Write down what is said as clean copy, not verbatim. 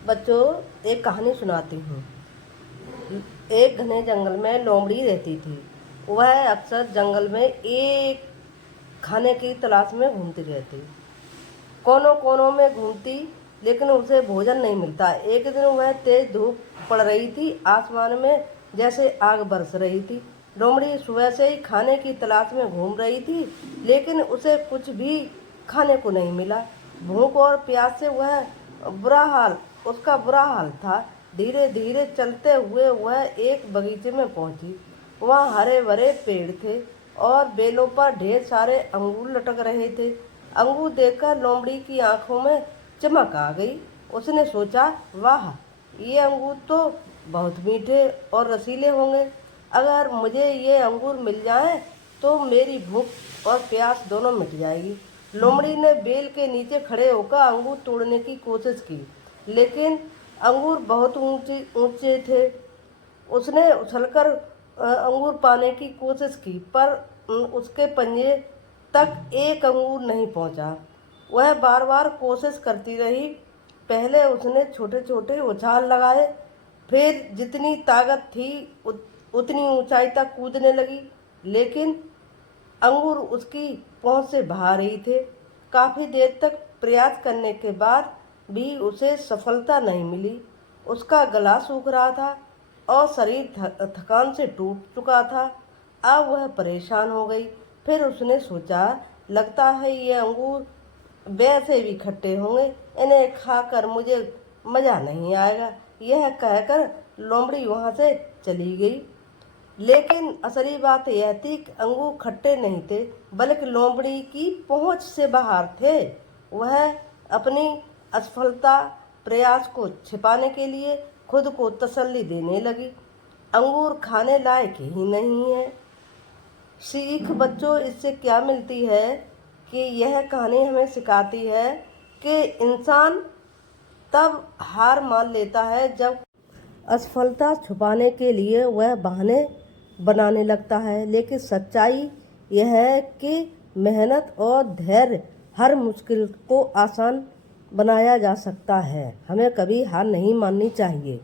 बच्चों, एक कहानी सुनाती हूँ। एक घने जंगल में लोमड़ी रहती थी। वह अक्सर जंगल में एक खाने की तलाश में घूमती रहती। कोनों कोनों में घूमती, लेकिन उसे भोजन नहीं मिलता। एक दिन वह तेज धूप पड़ रही थी, आसमान में जैसे आग बरस रही थी। लोमड़ी सुबह से ही खाने की तलाश में घूम रही थी, लेकिन उसे कुछ भी खाने को नहीं मिला। भूख और प्यास से उसका बुरा हाल था। धीरे धीरे चलते हुए वह एक बगीचे में पहुंची। वहाँ हरे भरे पेड़ थे और बेलों पर ढेर सारे अंगूर लटक रहे थे। अंगूर देखकर लोमड़ी की आंखों में चमक आ गई। उसने सोचा, वाह, ये अंगूर तो बहुत मीठे और रसीले होंगे। अगर मुझे ये अंगूर मिल जाएं तो मेरी भूख और प्यास दोनों मिट जाएगी। लोमड़ी ने बेल के नीचे खड़े होकर अंगूर तोड़ने की कोशिश की, लेकिन अंगूर बहुत ऊंचे ऊंचे थे। उसने उछलकर अंगूर पाने की कोशिश की, पर उसके पंजे तक एक अंगूर नहीं पहुंचा। वह बार बार कोशिश करती रही। पहले उसने छोटे छोटे उछाल लगाए, फिर जितनी ताकत थी उतनी ऊंचाई तक कूदने लगी, लेकिन अंगूर उसकी पहुंच से बाहर ही थे। काफी देर तक प्रयास करने के बाद भी उसे सफलता नहीं मिली। उसका गला सूख रहा था और शरीर थकान से टूट चुका था। अब वह परेशान हो गई। फिर उसने सोचा, लगता है ये अंगूर वैसे भी खट्टे होंगे, इन्हें खाकर मुझे मजा नहीं आएगा। यह कहकर लोमड़ी वहां से चली गई। लेकिन असली बात यह थी कि अंगूर खट्टे नहीं थे, बल्कि लोमड़ी की पहुंच से बाहर थे। वह अपनी असफलता प्रयास को छिपाने के लिए खुद को तसल्ली देने लगी, अंगूर खाने लायक ही नहीं है। सीख बच्चों, इससे क्या मिलती है कि यह कहानी हमें सिखाती है कि इंसान तब हार मान लेता है जब असफलता छुपाने के लिए वह बहाने बनाने लगता है। लेकिन सच्चाई यह है कि मेहनत और धैर्य हर मुश्किल को आसान बनाया जा सकता है। हमें कभी हार नहीं माननी चाहिए।